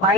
ভাই